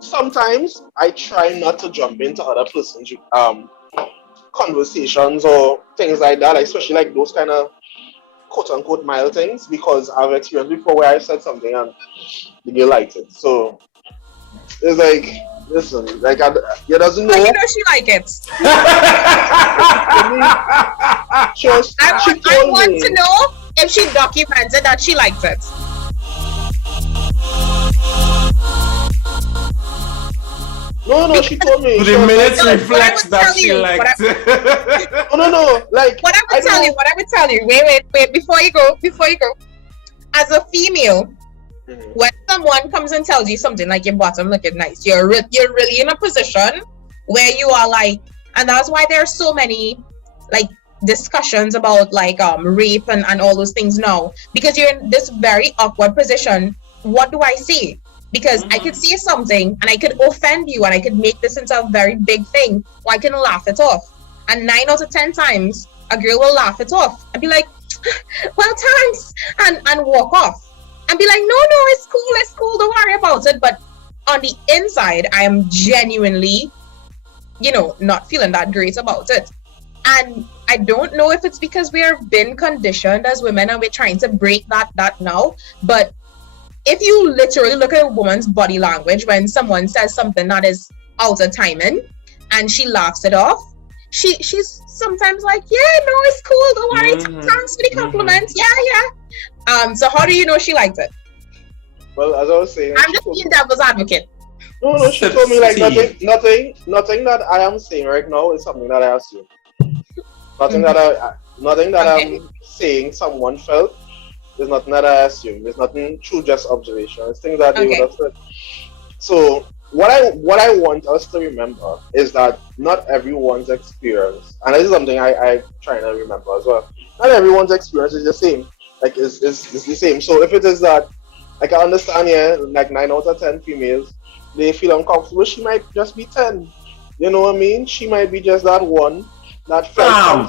Sometimes I try not to jump into other person's conversations or things like that, especially like those kind of quote unquote mild things, because I've experienced before where I said something and the girl liked it. So it's like, listen, like you doesn't know. How you know she like it? I want to know if she documented that she liked it. No, she told me. The minutes reflects that she liked it. No. Like what I would tell you. Wait. Before you go. As a female, when someone comes and tells you something like your bottom looking nice, you're really in a position where you are like, and that's why there are so many like discussions about like rape and all those things now, because you're in this very awkward position. What do I say? Because I could say something and I could offend you and I could make this into a very big thing, or I can laugh it off. And 9 out of 10 times, a girl will laugh it off and be like, well, thanks, and walk off. And be like, no, it's cool, don't worry about it. But on the inside, I am genuinely, not feeling that great about it. And I don't know if it's because we are been conditioned as women and we're trying to break that now, but if you literally look at a woman's body language when someone says something that is out of timing and she laughs it off, she's sometimes like, yeah, no, it's cool, don't worry, thanks for the compliment, yeah. So how do you know she liked it? Well, as I was saying, I'm just being devil's advocate. No, she told me like nothing that I am saying right now is something that I assume. Nothing that I'm saying someone felt. There's nothing that I assume. There's nothing true, just observation. It's things that they would have said. So what I want us to remember is that not everyone's experience, and this is something I try to remember as well. Not everyone's experience is the same. Like it's the same. So if it is that, like I understand, like 9 out of 10 females, they feel uncomfortable. She might just be 10. You know what I mean? She might be just that one. That Sam.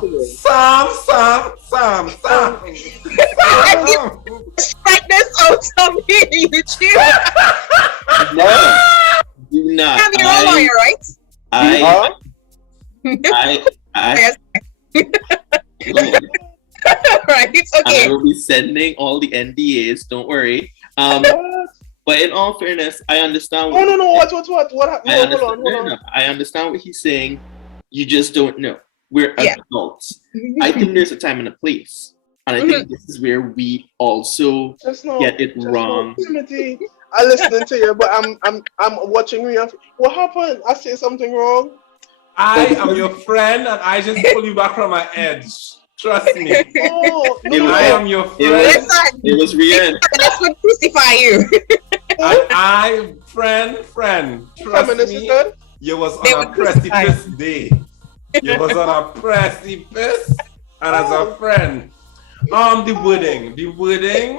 Strike this out of me, YouTube. No, do not. Have your own lawyer, right? I right, okay. I will be sending all the NDAs. Don't worry. But in all fairness, I understand. No. What happened? Hold on. I understand what he's saying. You just don't know. We're adults. I think there's a time and a place, and I think this is where we also get it wrong. Timothy, I listening to you, but I'm watching you. What happened? I say something wrong. I am your friend, and I just pull you back from my edge. Trust me. I am your friend. It was real. This would crucify you. And friend. Trust me. You was on a precipice day. You was on a precipice, and as a friend. The wording.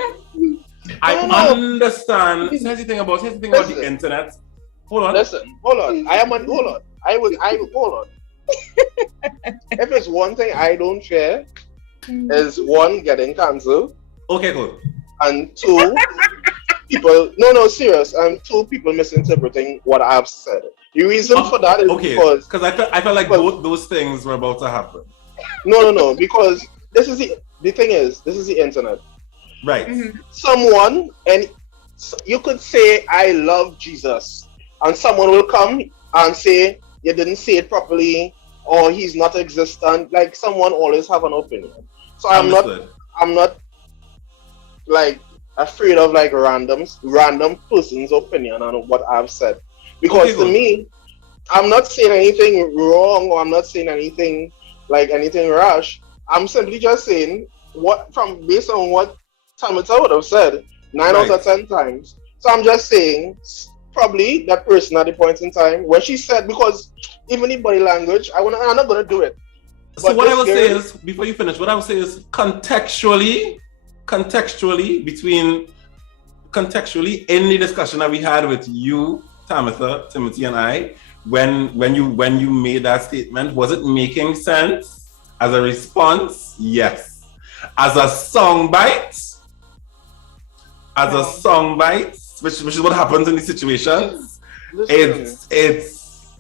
I understand. Here's the thing about the internet. Hold on. Hold on. Hold on. If it's one thing I don't share, is one, getting cancelled. Okay, good. And two, people. No, serious. And two, people misinterpreting what I've said. The reason for that is because I felt like both those things were about to happen. No, because this is the thing is, this is the internet. Right. Someone, and you could say, I love Jesus, and someone will come and say, you didn't say it properly, or he's not existent. Like, someone always have an opinion. So I'm not like afraid of like random person's opinion on what I've said. Because to me, I'm not saying anything wrong, or I'm not saying anything rash. I'm simply just saying based on what Tamita would have said 9 out of 10 times. So I'm just saying probably that person at the point in time where she said, because even in body language, I'm not gonna do it. So what I would say is, before you finish, contextually in the discussion that we had with you, Tamitha, Timothy, and I, when you made that statement, was it making sense? As a response, yes. As a soundbite, as a song bites, which is what happens in these situations.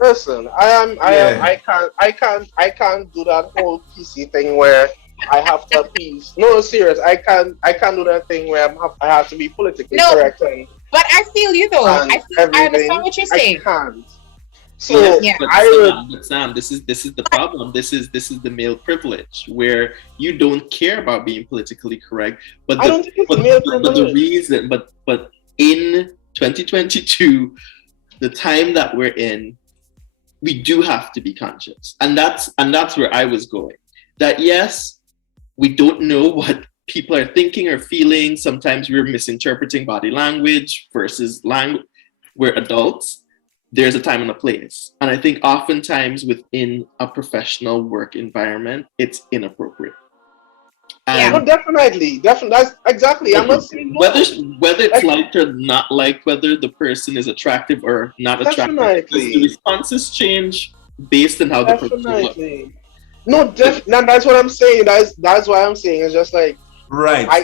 Listen, I can't do that whole PC thing where I have to appease. No, serious. I can't do that thing where I have to be politically correct. But I feel you though. I understand what you're saying. I can't. So but Sam, this is the problem. This is the male privilege where you don't care about being politically correct. But the reason, but in 2022, the time that we're in, we do have to be conscious, and that's where I was going. That yes, we don't know what people are thinking or feeling. Sometimes we're misinterpreting body language versus language. We're adults. There's a time and a place. And I think oftentimes within a professional work environment, it's inappropriate. And definitely. That's exactly. I'm not saying whether it's liked or not liked, whether the person is attractive or not attractive. The responses change based on how the person looks. No, that's what I'm saying. That's why I'm saying it's just like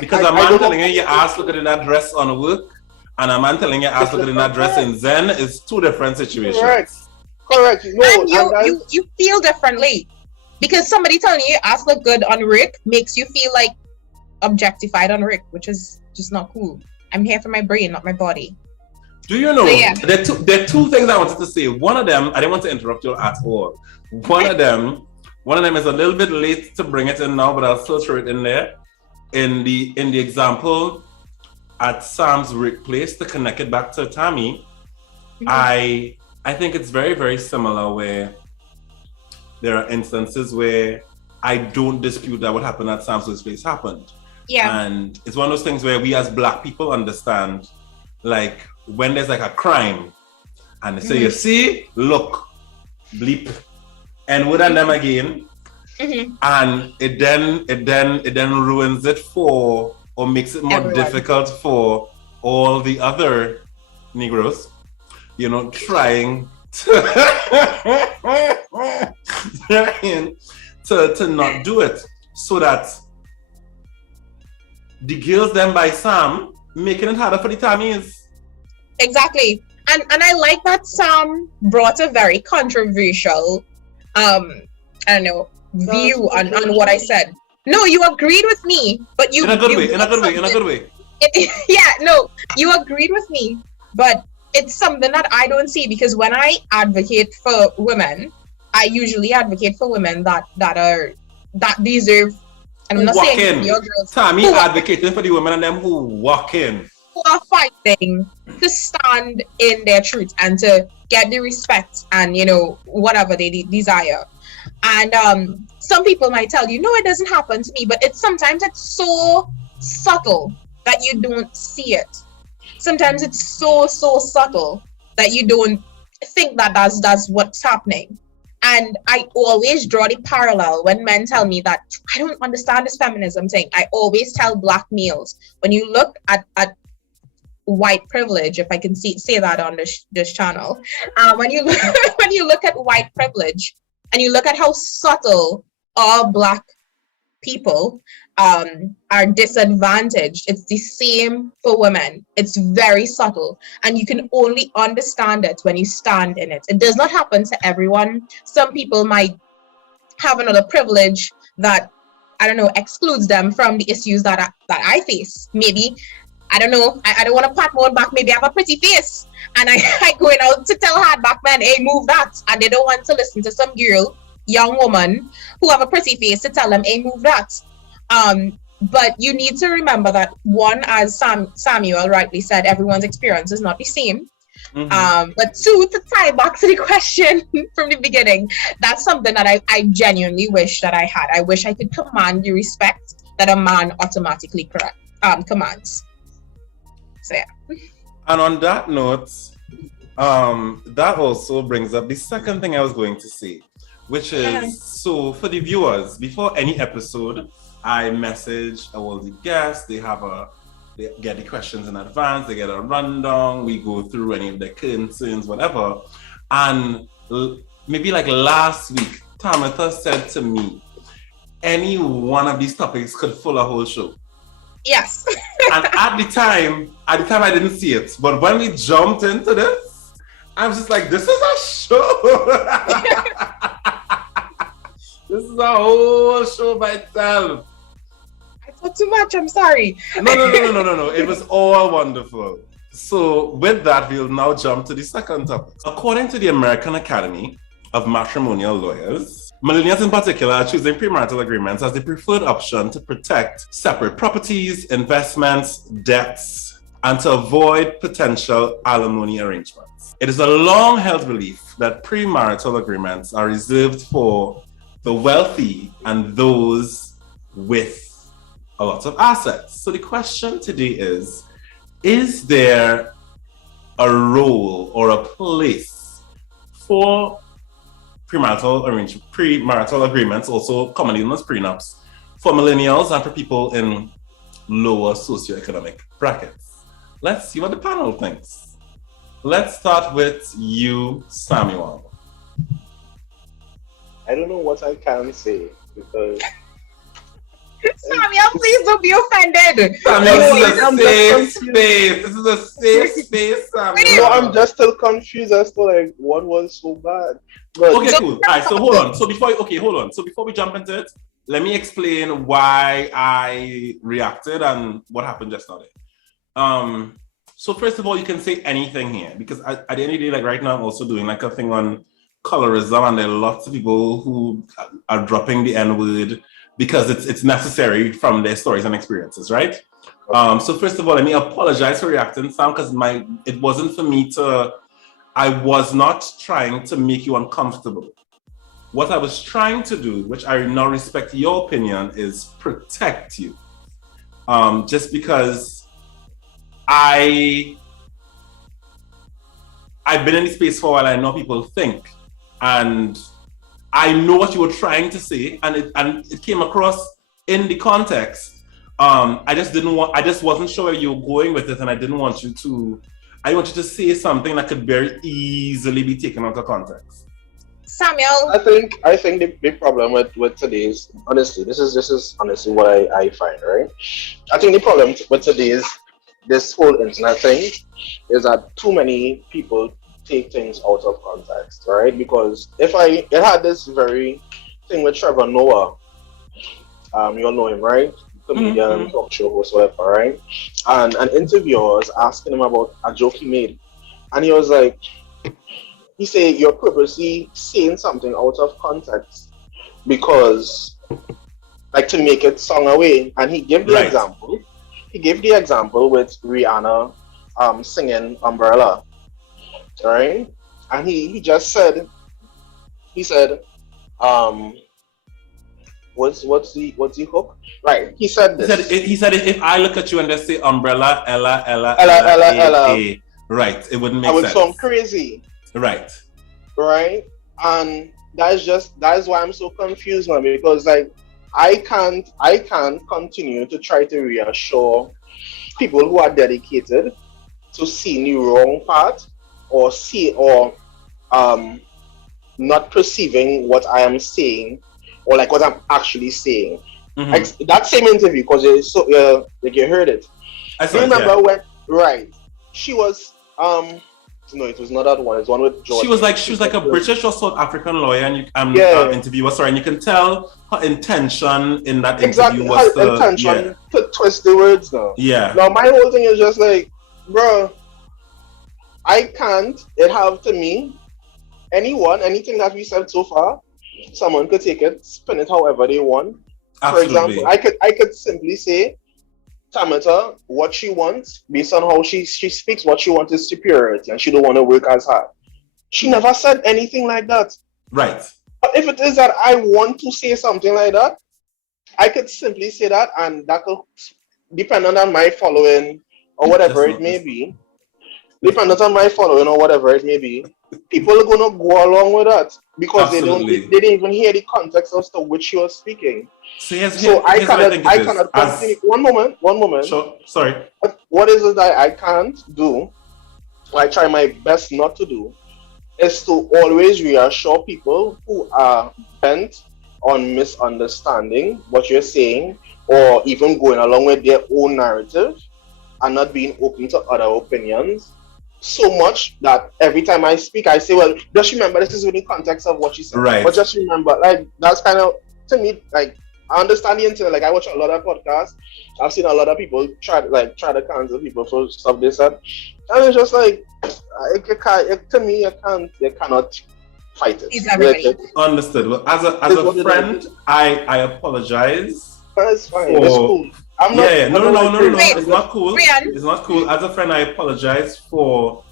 because a man telling you your ass look at that dress on work, and a man telling you ass look at that dress in Zen is two different situations. Correct. No, and you feel differently because somebody telling you ass look good on Rick makes you feel like objectified on Rick, which is just not cool. I'm here for my brain, not my body. Do you know there are two things I wanted to say. One of them, I didn't want to interrupt you at all. One of them is a little bit late to bring it in now, but I'll still throw it in there. In the example at Sam's workplace, to connect it back to Tammy, I think it's very, very similar where there are instances where I don't dispute that what happened at Sam's workplace happened. Yeah. And it's one of those things where we as Black people understand, like when there's like a crime and they say, you see, look, bleep, and would and them again. And it then ruins it for, or makes it more difficult for all the other Negroes, trying to not do it, so that the girls then by Sam making it harder for the Tammies. Exactly. And I like that Sam brought a very controversial view on what I said. No, you agreed with me, but you in a good way. You agreed with me, but it's something that I don't see, because when I advocate for women, I usually advocate for women that deserve. And I'm not saying your girls. Tammy advocating for the women and them who walk in, who are fighting to stand in their truth and to get the respect and whatever they desire. And some people might tell you, no, it doesn't happen to me, but sometimes it's so subtle that you don't see it. Sometimes it's so subtle that you don't think that that's what's happening. And I always draw the parallel when men tell me that I don't understand this feminism thing. I always tell Black males, when you look at white privilege, if I can say that on this channel, when you look at white privilege and you look at how subtle all Black people are disadvantaged, it's the same for women. It's very subtle, and you can only understand it when you stand in it. It does not happen to everyone. Some people might have another privilege that, I don't know, excludes them from the issues that I face. Maybe, I don't know, I don't want to pat my own back. Maybe I have a pretty face, and I going out to tell hard back men, hey, move that, and they don't want to listen to some girl, young woman who have a pretty face to tell them, hey, move that. But you need to remember that, one, as Samuel rightly said, everyone's experience is not the same. But two, to tie back to the question from the beginning, that's something that I genuinely wish that I had. I wish I could command the respect that a man automatically commands. So yeah. And on that note, that also brings up the second thing I was going to say, which is, so for the viewers, before any episode, I message all the guests. They get the questions in advance. They get a rundown. We go through any of their concerns, whatever. And maybe like last week, Tamitha said to me, any one of these topics could fill a whole show. Yes. And at the time I didn't see it. But when we jumped into this, I was just like, this is a show. This is a whole show by itself. I thought too much, I'm sorry. No. It was all wonderful. So with that, we'll now jump to the second topic. According to the American Academy of Matrimonial Lawyers, millennials in particular are choosing premarital agreements as the preferred option to protect separate properties, investments, debts, and to avoid potential alimony arrangements. It is a long-held belief that premarital agreements are reserved for the wealthy and those with a lot of assets. So the question today is there a role or a place for premarital agreements, also commonly known as prenups, for millennials and for people in lower socioeconomic brackets? Let's see what the panel thinks. Let's start with you, Samuel. I don't know what I can say because Samuel, please don't be offended. Samuel, this is a safe space. This is a safe space, Samuel. No, I'm just still confused as to like what was so bad. But okay, cool. All right, so hold on. So before we jump into it, let me explain why I reacted and what happened just now. So first of all, you can say anything here because at the end of the day, like right now, I'm also doing like a thing on colorism, and there are lots of people who are dropping the N-word because it's necessary from their stories and experiences, right? So first of all, let me apologize for reacting, Sam, because it wasn't for me I was not trying to make you uncomfortable. What I was trying to do, which I now respect your opinion, is protect you. Just because I've been in this space for a while, I know people think, and I know what you were trying to say, and it came across in the context. I just wasn't sure where you were going with it, and I want you to say something that could very easily be taken out of context. Samuel, I think the big problem with today's, honestly, this is honestly what I find, right? I think the problem with today's this whole internet thing is that too many people take things out of context, right? Because it had this very thing with Trevor Noah, you all know him, right? Comedian, talk show host, whatever, right? And an interviewer was asking him about a joke he made, and he was like, he said, you're purposely saying something out of context because, like, to make it sung away. And he gave the example. He gave the example with Rihanna singing Umbrella, right? And he just said, what's the hook? Right. He said this. He said if I look at you and just say Umbrella, Ella, right, it wouldn't make sense. I would sound crazy. Right. And that is why I'm so confused, man, because like I can't continue to try to reassure people who are dedicated to seeing the wrong part or not perceiving what I am saying or like what I'm actually saying. Like, that same interview, because like you heard it. I remember when she was no, it was not that one. It's one with George. She was like a British or South African lawyer, and interviewer. Sorry, and you can tell her intention in that interview was to twist the words now. Yeah. Now my whole thing is just like, bro, I can't. It have to me. Anything that we said so far, someone could take it, spin it however they want. Absolutely. For example, I could simply say, Tamata, what she wants, based on how she speaks, what she wants is superiority, and she don't want to work as hard. She never said anything like that. Right. But if it is that I want to say something like that, I could simply say that, and that could, depending on my following or whatever it may be, people are gonna go along with that because they didn't even hear the context as to which you are speaking. So I cannot continue. One moment. Sure. Sorry. What is it that I can't do, or I try my best not to do, is to always reassure people who are bent on misunderstanding what you're saying or even going along with their own narrative and not being open to other opinions so much that every time I speak, I say, well, just remember this is within context of what you said. Right. But just remember, like, that's kind of, to me, like, I understand the internet. Like, I watch a lot of podcasts. I've seen a lot of people try to cancel people for stuff they said. And it's just like, to me, you cannot fight it. Understood. Well, as a friend, I apologize. That's fine. It's cool. I'm not. Yeah. No. It's not cool. It's not cool. As a friend, I apologize for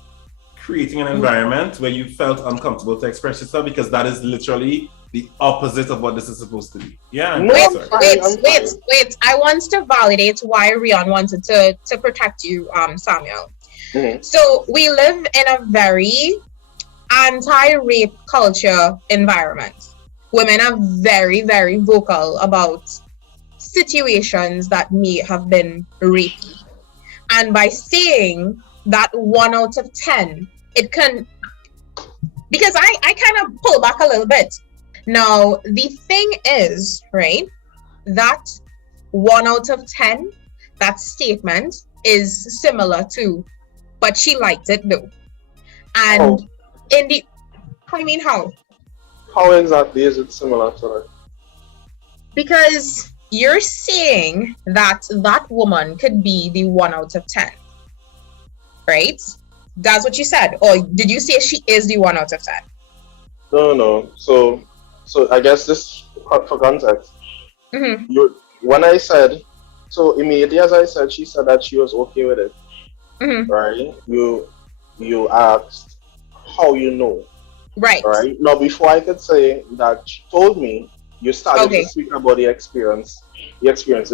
creating an environment where you felt uncomfortable to express yourself, because that is literally the opposite of what this is supposed to be. Yeah. Wait. I want to validate why Rian wanted to protect you, Samuel. Mm-hmm. So we live in a very anti-rape culture environment. Women are very, very vocal about situations that may have been rapey. And by saying that 1 out of 10, it can, because I kind of pull back a little bit. Now, the thing is, right, that 1 out of 10, that statement is similar to, but she liked it though. And how? How exactly is it similar to that? Because you're saying that that woman could be the 1 out of 10, right? That's what you said. Or did you say she is the 1 out of 10? No. So I guess this for context. Mm-hmm. When I said, so immediately as I said, she said that she was okay with it. Mm-hmm. Right? You asked how you know. Right. Right. Now, before I could say that, she told me, you started to speak about the experiences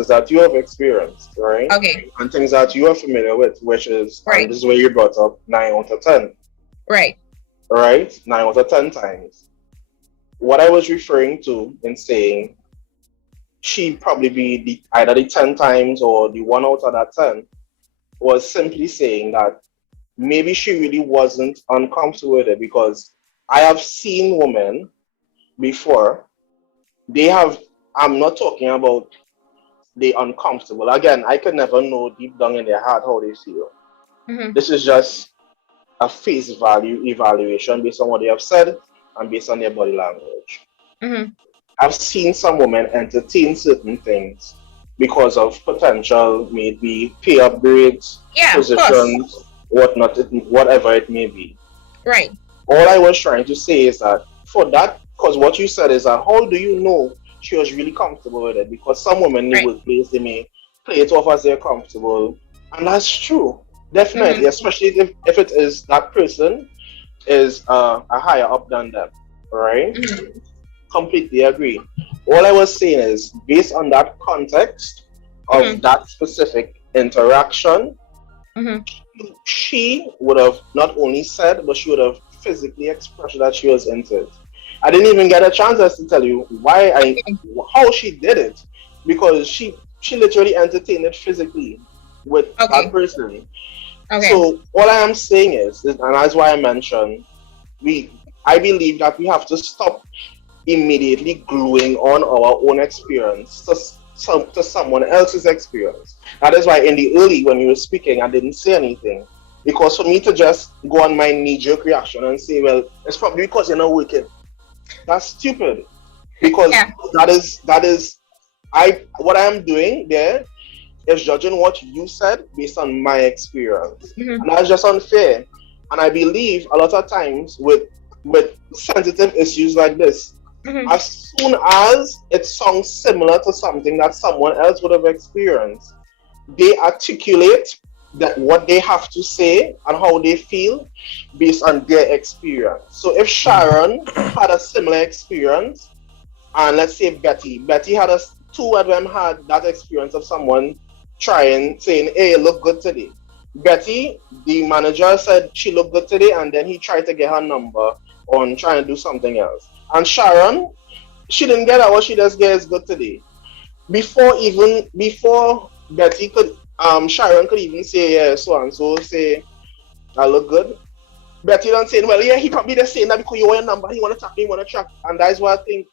that you have experienced, right? Okay. And things that you are familiar with, which is, and this is where you brought up 9 out of 10. Right. Right? 9 out of 10 times. What I was referring to in saying she'd probably be either the 10 times or the 1 out of that 10 was simply saying that maybe she really wasn't uncomfortable with it, because I have seen women before, I'm not talking about the uncomfortable. Again, I could never know deep down in their heart how they feel. Mm-hmm. This is just a face value evaluation based on what they have said and based on their body language. Mm-hmm. I've seen some women entertain certain things because of potential, maybe pay upgrades, positions, whatnot, whatever it may be. Right. All I was trying to say is that for that, because what you said is that how do you know she was really comfortable with it? Because some women in the workplace, they may play it off as they're comfortable, and that's true, definitely, especially if it is that person is a higher up than them, right? Completely agree. All I was saying is, based on that context of that specific interaction, she would have not only said, but she would have physically expressed that she was into it. I didn't even get a chance to tell you how she did it, because she literally entertained it physically with that person. Okay. So all I am saying is, and that's why I mentioned, I believe that we have to stop immediately gluing on our own experience to someone else's experience. That is why in the early, when you were speaking, I didn't say anything. Because for me to just go on my knee-jerk reaction and say, well, it's probably because you're not working. That's stupid. Because that is what I am doing there is judging what you said based on my experience. And that's just unfair. And I believe a lot of times with sensitive issues like this, as soon as it sounds similar to something that someone else would have experienced, they articulate that what they have to say and how they feel based on their experience. So if Sharon had a similar experience, and let's say Betty had two of them had that experience of someone saying, hey, you look good today. Betty, the manager, said she looked good today, and then he tried to get her number on trying to do something else. And Sharon, she didn't get her, what she just gets good today. Before Betty could, Sharon could even say, yeah, so and so, say, I look good. Betty don't say, well, yeah, he probably just saying that because you want your number, he want to track, and that's why I think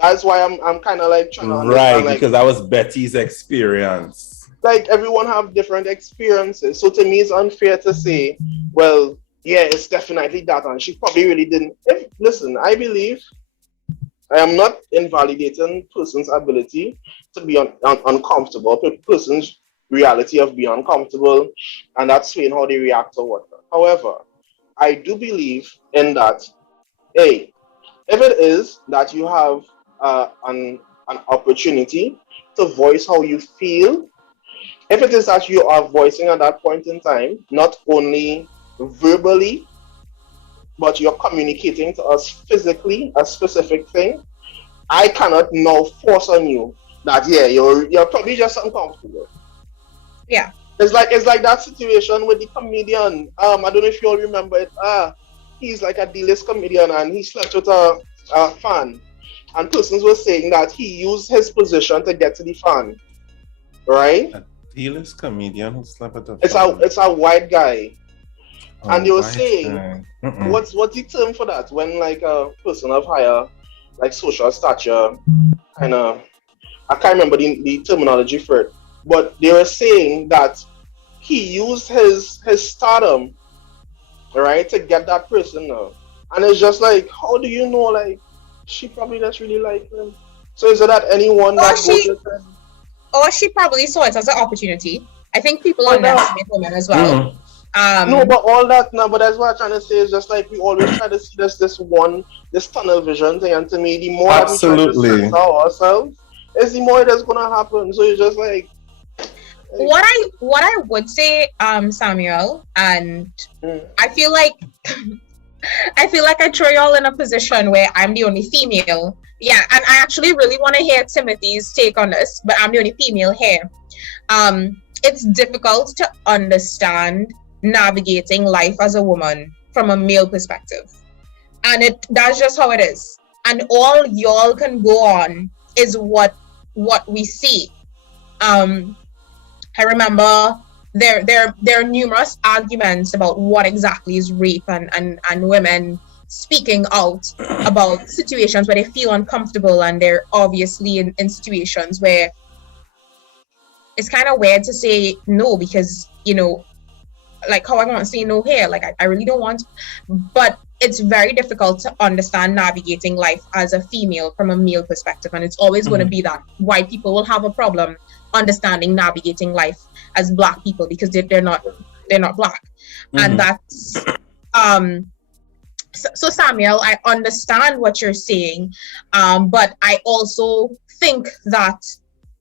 That's why I'm kind of like trying to understand. Right, like, because that was Betty's experience. Like everyone have different experiences. So to me, it's unfair to say, well, yeah, it's definitely that. And she probably really didn't. Listen, I believe I am not invalidating person's ability to be uncomfortable, person's reality of being uncomfortable, and that's swaying how they react to what. However, I do believe in that, hey, if it is that you have an opportunity to voice how you feel, if it is that you are voicing at that point in time, not only verbally, but you're communicating to us physically a specific thing, I cannot now force on you that you're probably just uncomfortable. Yeah. It's like that situation with the comedian. I don't know if you all remember it. He's like a D-list comedian and he slept with a fan. And persons were saying that he used his position to get to the fan. Right? A D-list comedian who slept with a fan. It's a white guy. And they were saying, what's the term for that? When like a person of higher like social stature, kind of, I can't remember the terminology for it, but they were saying that he used his stardom, right, to get that person now. And it's just like, how do you know, like, she probably just really liked him? So is it that anyone that goes with her? Or she probably saw it as an opportunity. I think people underestimate women as well. No, but all that now, but that's what I'm trying to say is just like we always try to see this tunnel vision thing, and to me, the more that we try to censor ourselves, is the more that's gonna happen. So it's just like what I would say, Samuel, and I feel like I throw y'all in a position where I'm the only female. Yeah, and I actually really want to hear Timothy's take on this, but I'm the only female here. It's difficult to understand navigating life as a woman from a male perspective, and that's just how it is, and all y'all can go on is what we see. I remember there are numerous arguments about what exactly is rape and women speaking out about situations where they feel uncomfortable, and they're obviously in situations where it's kind of weird to say no, because like how I want to say no here, like I really don't want, but it's very difficult to understand navigating life as a female from a male perspective, and it's always going to be that white people will have a problem understanding navigating life as Black people because they're not Black, and that's so Samuel, I understand what you're saying, but I also think that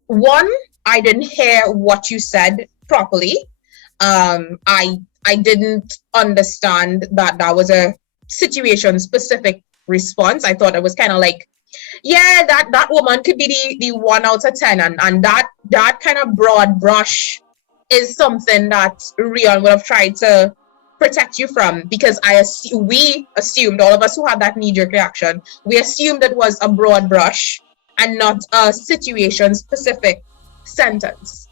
one, I didn't hear what you said properly. I didn't understand that was a situation specific response. I thought it was kind of like, yeah, that woman could be the 1 out of 10, and that kind of broad brush is something that Rion would have tried to protect you from, because we assumed, all of us who had that knee-jerk reaction, we assumed it was a broad brush and not a situation specific sentence.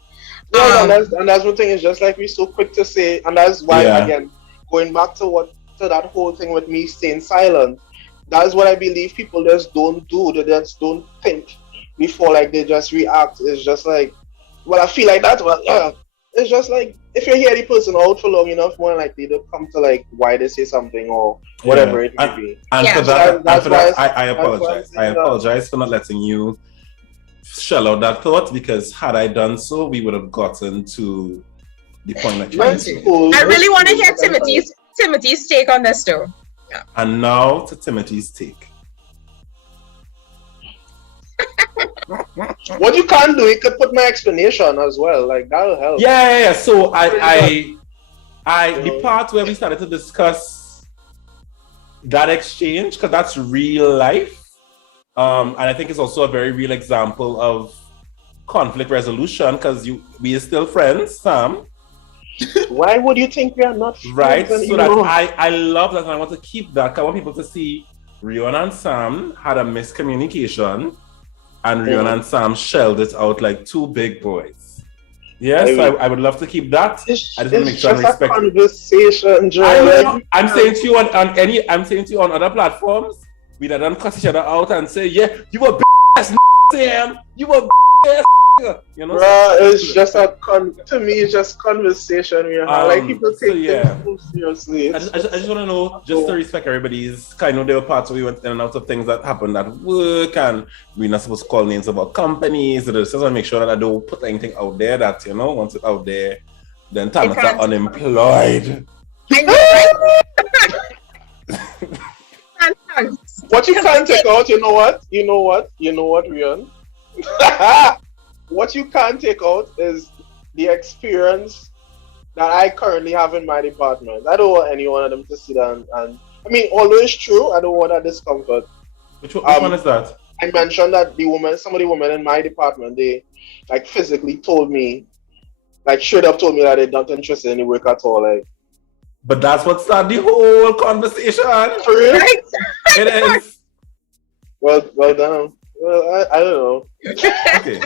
And that's one thing, is just like we're so quick to say, and that's why again, going back to that whole thing with me staying silent, that's what I believe people just don't do. They just don't think before, like, they just react. It's just like, well, I feel like that. Well, it's just like, if you hear the person out for long enough, more likely to come to like why they say something or whatever it may be. And for that, I apologize. I apologize for not letting you shell out that thought, because had I done so, we would have gotten to the point that you're making. I really want to hear Timothy's take on this though. Yeah. And now to Timothy's take. What you can do, you could put my explanation as well, like that'll help. Yeah. So I the part where we started to discuss that exchange, because that's real life. And I think it's also a very real example of conflict resolution, because we are still friends, Sam. Why would you think we are not friends? Right, so that I love that, and I want to keep that. I want people to see Rion and Sam had a miscommunication, and Rion and Sam shelled it out like two big boys. Yes, I would love to keep that. I just want to make sure I respect conversation, Joe. I know. I'm saying to you on other platforms, we don't cuss each other out and say, yeah, you were Sam, you a you know? It's just to me, it's just conversation. Like people take things so seriously. I just want to know, just to respect everybody's kind of, there were parts where we went in and out of things that happened at work, and we're not supposed to call names about companies. So I just want to make sure that I don't put anything out there that, once it's out there, then Thomas are unemployed. I know, right? What you can't take out, you know what, Rian? What you can't take out is the experience that I currently have in my department. I don't want any one of them to sit down and I mean, although it's true, I don't want that discomfort. Which one is that? I mentioned that some of the women in my department, they like physically told me, like straight up told me that they're not interested in the work at all. Like, but that's what started the whole conversation. For real? It is. Well done. Well, I don't know. Okay.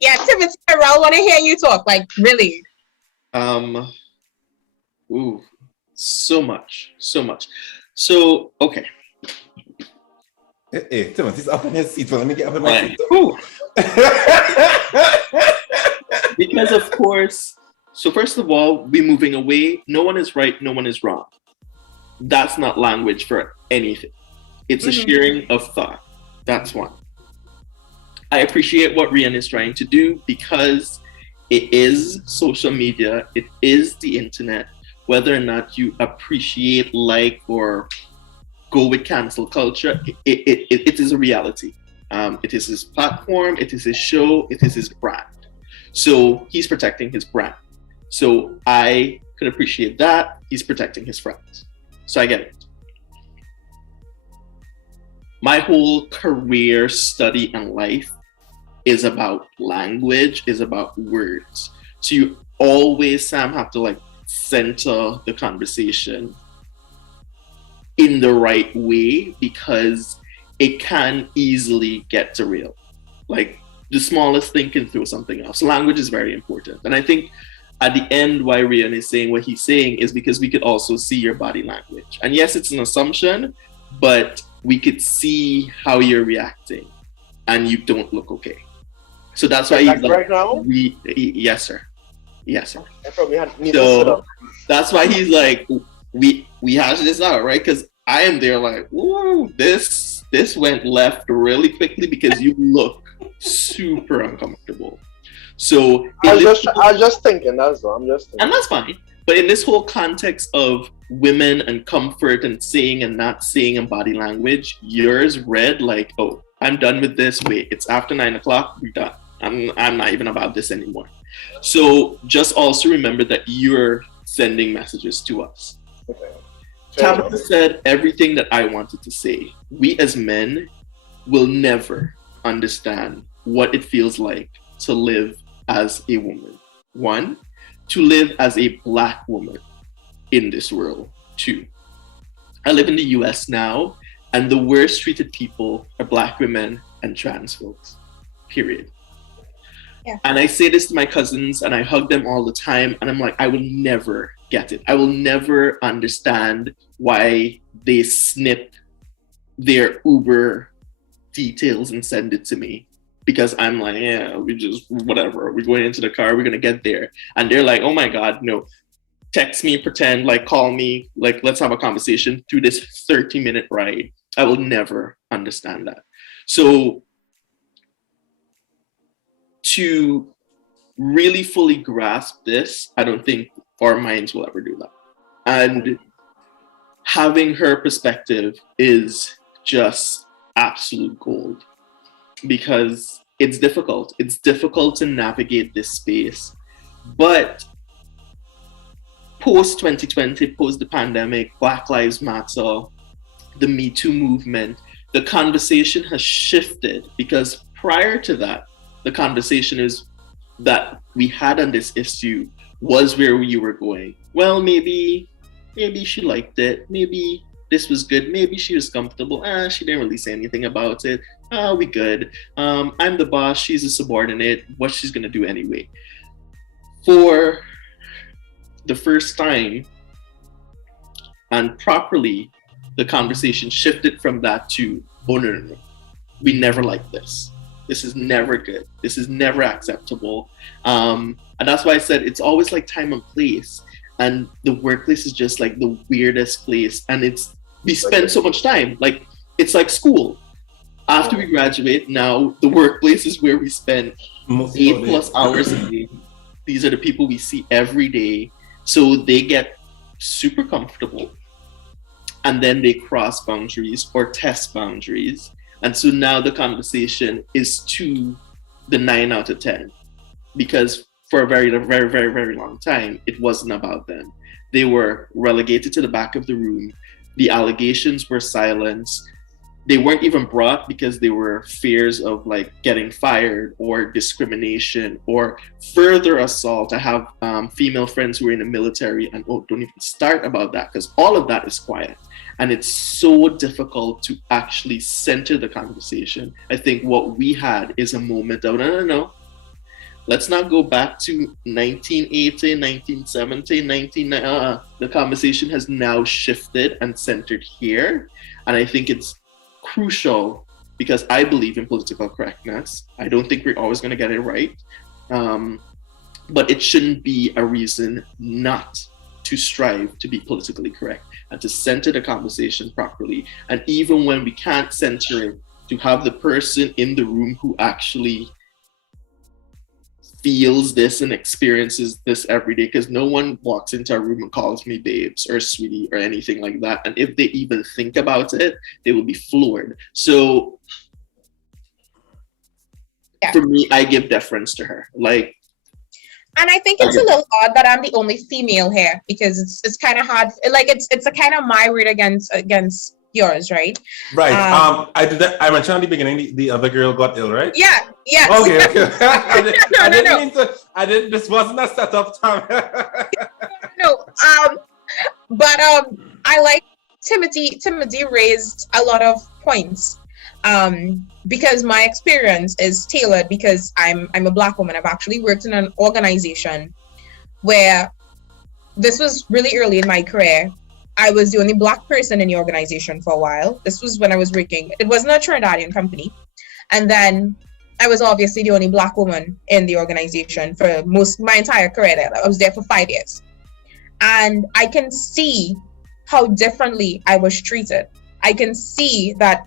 Yeah, Timothy, I want to hear you talk. Like, really. So much. So, okay. Hey, Timothy's up in his seat. Well, let me get up in my seat. Because of course, so first of all, we're moving away. No one is right, no one is wrong. That's not language for anything. It's a sharing of thought. That's one. I appreciate what Rian is trying to do because it is social media, it is the internet. Whether or not you appreciate, like, or go with cancel culture, it is a reality. It is his platform, it is his show, it is his brand. So he's protecting his brand. So I could appreciate that. He's protecting his friends. So I get it. My whole career, study, and life is about language, is about words. So you always, Sam, have to like center the conversation in the right way because it can easily get derailed. Like the smallest thing can throw something off. So language is very important. And I think at the end, why Rian is saying what he's saying is because we could also see your body language. And yes, it's an assumption, but we could see how you're reacting and you don't look okay. So that's why he's like, right now? Yes, sir. I probably need to so sit up. that's why he's like, we hash this out, right? Because I am there like, whoa, this went left really quickly because you look super uncomfortable. So I was just thinking, that's all. I'm just thinking. And that's fine. But in this whole context of women and comfort and saying and not saying and body language, yours read like, oh, I'm done with this. Wait, it's after 9 o'clock. We're done. I'm not even about this anymore. So just also remember that you're sending messages to us. Okay. Tabitha said everything that I wanted to say. We as men will never understand what it feels like to live as a woman. One, to live as a Black woman in this world. Two, I live in the US now, and the worst treated people are Black women and trans folks, period. Yeah. And I say this to my cousins and I hug them all the time and I'm like, I will never get it. I will never understand why they snip their Uber details and send it to me. Because I'm like, yeah, we just, whatever. We're going into the car, we're going to get there. And they're like, oh my God, no. Text me, pretend, like call me, like let's have a conversation through this 30-minute ride. I will never understand that. So to really fully grasp this, I don't think our minds will ever do that. And having her perspective is just absolute gold because it's difficult. It's difficult to navigate this space. But post 2020, post the pandemic, Black Lives Matter, the Me Too movement, the conversation has shifted because prior to that, the conversation is that we had on this issue was where you were going. Well, maybe she liked it. Maybe this was good. Maybe she was comfortable. She didn't really say anything about it. We good. I'm the boss. She's a subordinate. What she's gonna do anyway. For the first time and properly, the conversation shifted from that to, oh no. We never liked this. This is never good. This is never acceptable. And that's why I said it's always like time and place. And the workplace is just like the weirdest place. And we spend so much time. Like, it's like school. After we graduate, now the workplace is where we spend 8+ hours a day. These are the people we see every day. So they get super comfortable. And then they cross boundaries or test boundaries. And so now the conversation is to the 9 out of 10. Because for a very, very, very, very long time, it wasn't about them. They were relegated to the back of the room. The allegations were silenced. They weren't even brought because there were fears of like getting fired or discrimination or further assault. I have female friends who are in the military, and don't even start about that, because all of that is quiet. And it's so difficult to actually center the conversation. I think what we had is a moment of, no. Let's not go back to 1980, 1970, the conversation has now shifted and centered here. And I think it's crucial, because I believe in political correctness. I don't think we're always going to get it right. But it shouldn't be a reason not to strive to be politically correct and to center the conversation properly. And even when we can't center it, to have the person in the room who actually feels this and experiences this every day, because no one walks into a room and calls me babes or sweetie or anything like that. And if they even think about it, they will be floored. So for me, I give deference to her. Like, and I think it's a little odd that I'm the only female here, because it's kind of hard. Like, it's a kind of my word against yours, right? Right. I did that. I mentioned at the beginning the other girl got ill, right? Yeah. Yes. Okay. I didn't. This wasn't a setup time. No. But I like Timothy raised a lot of points. Because my experience is tailored, because I'm a Black woman. I've actually worked in an organization where this was really early in my career. I was the only Black person in the organization for a while. This was when I was working. It wasn't a Trinidadian company. And then I was obviously the only Black woman in the organization for my entire career there. I was there for 5 years. And I can see how differently I was treated. I can see that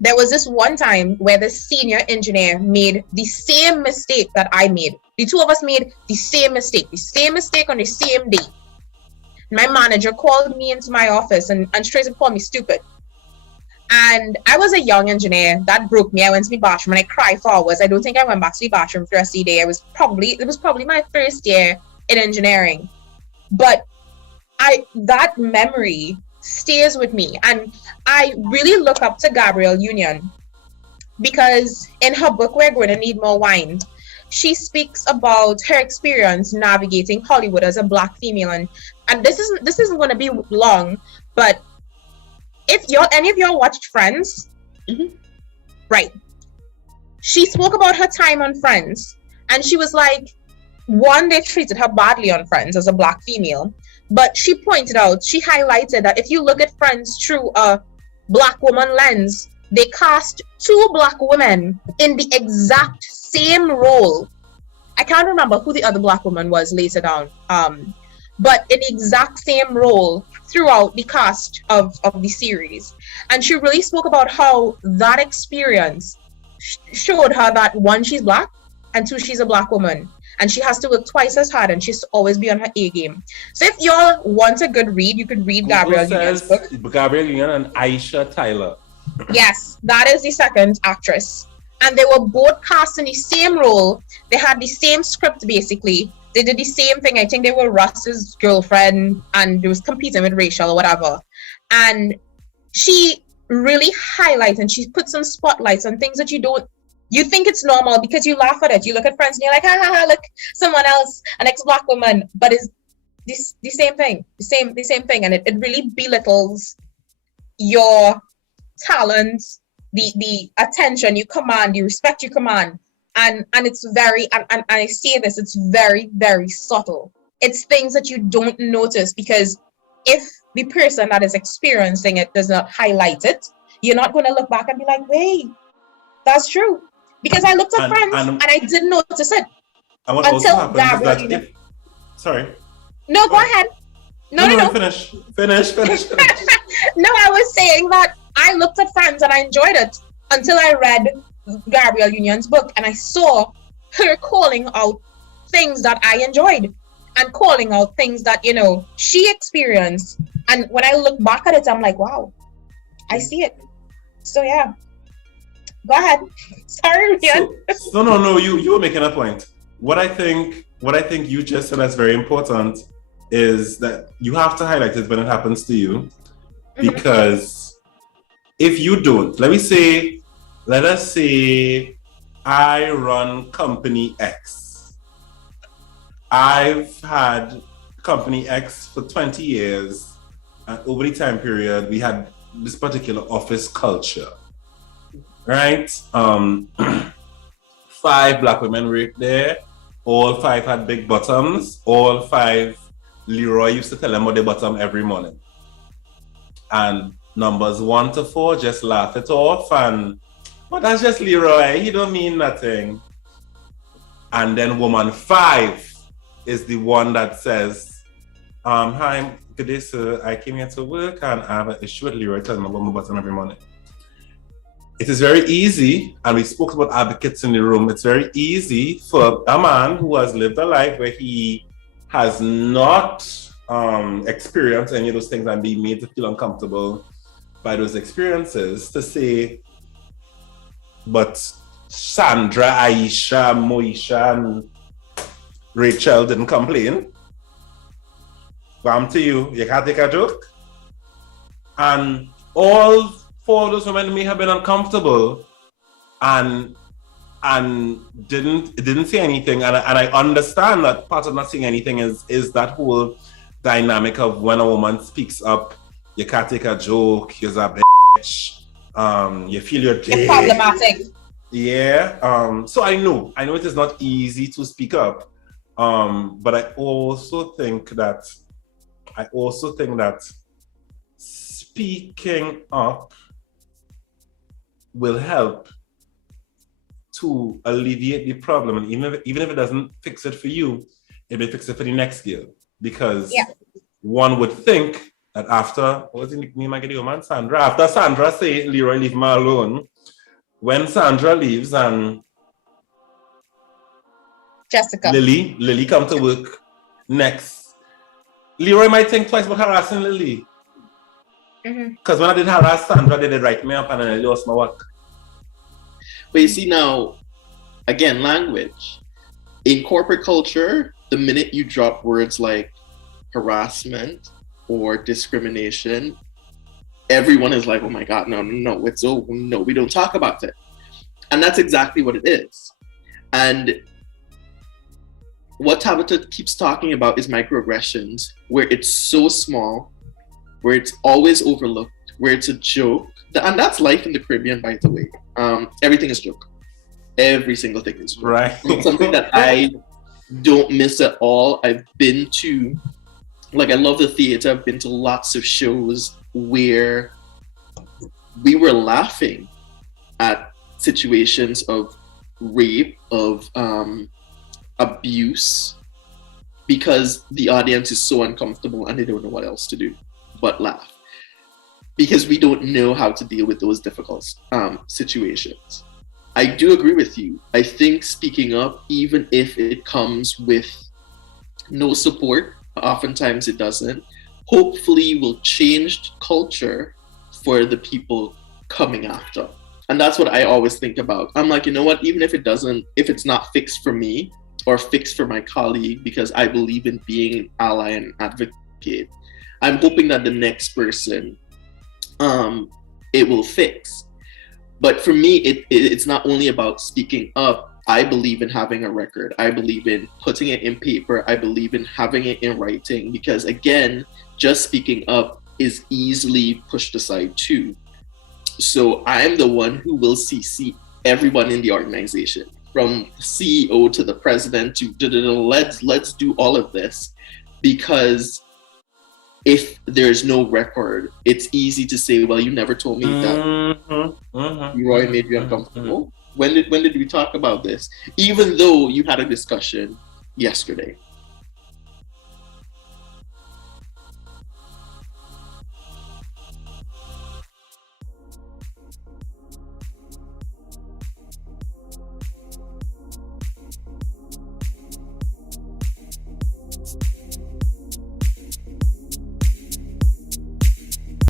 there was this one time where the senior engineer made the same mistake that I made. The two of us made the same mistake on the same day. My manager called me into my office and straight up called me stupid. And I was a young engineer. That broke me. I went to the bathroom and I cried for hours. I don't think I went back to the bathroom for the rest of the day. It was probably my first year in engineering. But that memory stays with me. And I really look up to Gabrielle Union, because in her book, We're Going to Need More Wine, she speaks about her experience navigating Hollywood as a Black female. And this isn't going to be long, but if any of y'all watched Friends, right? She spoke about her time on Friends, and she was like, one, they treated her badly on Friends as a Black female, but she highlighted that if you look at Friends through a Black woman lens, they cast 2 Black women in the exact same role. I can't remember who the other Black woman was later down, but in the exact same role throughout the cast of the series. And she really spoke about how that experience showed her that, 1, she's Black, and 2, she's a Black woman. And she has to work twice as hard, and she's to always be on her A game. So if y'all want a good read, you could read Gabrielle Union's book. Gabrielle Union and Aisha Tyler. Yes, that is the second actress. And they were both cast in the same role. They had the same script, basically. They did the same thing. I think they were Ross's girlfriend, and they was competing with Rachel or whatever. And she really highlights, and she put some spotlights on things that you think it's normal because you laugh at it. You look at Friends and you're like, look, someone else, an ex-Black woman, but it's the same thing, the same thing. And it really belittles your talents, the attention you command, the respect you command. And it's very, and I say this, it's very, very subtle. It's things that you don't notice, because if the person that is experiencing it does not highlight it, you're not going to look back and be like, wait, that's true. Because I looked at Friends and I didn't notice it. And what until also happens Gabriel, is that sorry. No, go ahead. No. Finish. No, I was saying that I looked at Friends and I enjoyed it until I read Gabrielle Union's book and I saw her calling out things that I enjoyed and calling out things that, you know, she experienced. And when I look back at it, I'm like, wow, I see it. So yeah, go ahead. Sorry, Rian. No, you were making a point. What I think you just said that's very important is that you have to highlight it when it happens to you, because if you don't, let us say I run company X. I've had company X for 20 years, and over the time period we had this particular office culture, right? 5 black women worked there. All 5 had big bottoms. All 5, Leroy used to tell them about their bottom every morning. And numbers 1 to 4 just laugh it off and, well, that's just Leroy. He don't mean nothing. And then woman 5 is the one that says, hi, good day, sir. I came here to work and I have an issue with Leroy telling me about my bottom every morning. It is very easy, and we spoke about advocates in the room, it's very easy for a man who has lived a life where he has not experienced any of those things and be made to feel uncomfortable by those experiences to say, but Sandra, Aisha, Moisha, and Rachel didn't complain. Bam to you can't take a joke. And all 4 of those women may have been uncomfortable and didn't say anything. And I understand that part of not saying anything is that whole dynamic of when a woman speaks up, you can't take a joke, you're a bitch, you feel you're problematic. Yeah. So I know it is not easy to speak up. But I also think that speaking up will help to alleviate the problem, and even if it doesn't fix it for you, it may fix it for the next girl. Because one would think that after, what was the nickname I get the woman? Sandra. After Sandra say, Leroy, leave me alone, when Sandra leaves and Jessica, Lily come to work next, Leroy might think twice about harassing Lily. Because when I did harass Sandra, they did write me up and I lost my work. But you see now, again, language. In corporate culture, the minute you drop words like harassment or discrimination, everyone is like, oh my God, no, it's over. No, we don't talk about it. And that's exactly what it is. And what Tabitha keeps talking about is microaggressions, where it's so small, where it's always overlooked, where it's a joke. And that's life in the Caribbean, by the way. Everything is joke. Every single thing is joke. Right. It's something that I don't miss at all. I've been to, I love the theater. I've been to lots of shows where we were laughing at situations of rape, of abuse, because the audience is so uncomfortable and they don't know what else to do but laugh, because we don't know how to deal with those difficult situations. I do agree with you. I think speaking up, even if it comes with no support, oftentimes it doesn't, hopefully will change culture for the people coming after. And that's what I always think about. I'm like, you know what, even if it's not fixed for me or fixed for my colleague, because I believe in being an ally and advocate, I'm hoping that the next person, it will fix. But for me, it's not only about speaking up. I believe in having a record. I believe in putting it in paper. I believe in having it in writing, because again, just speaking up is easily pushed aside too. So I'm the one who will CC everyone in the organization, from CEO to the president to let's do all of this, because if there's no record, it's easy to say, well, you never told me that Leroy made you uncomfortable. When did we talk about this? Even though you had a discussion yesterday.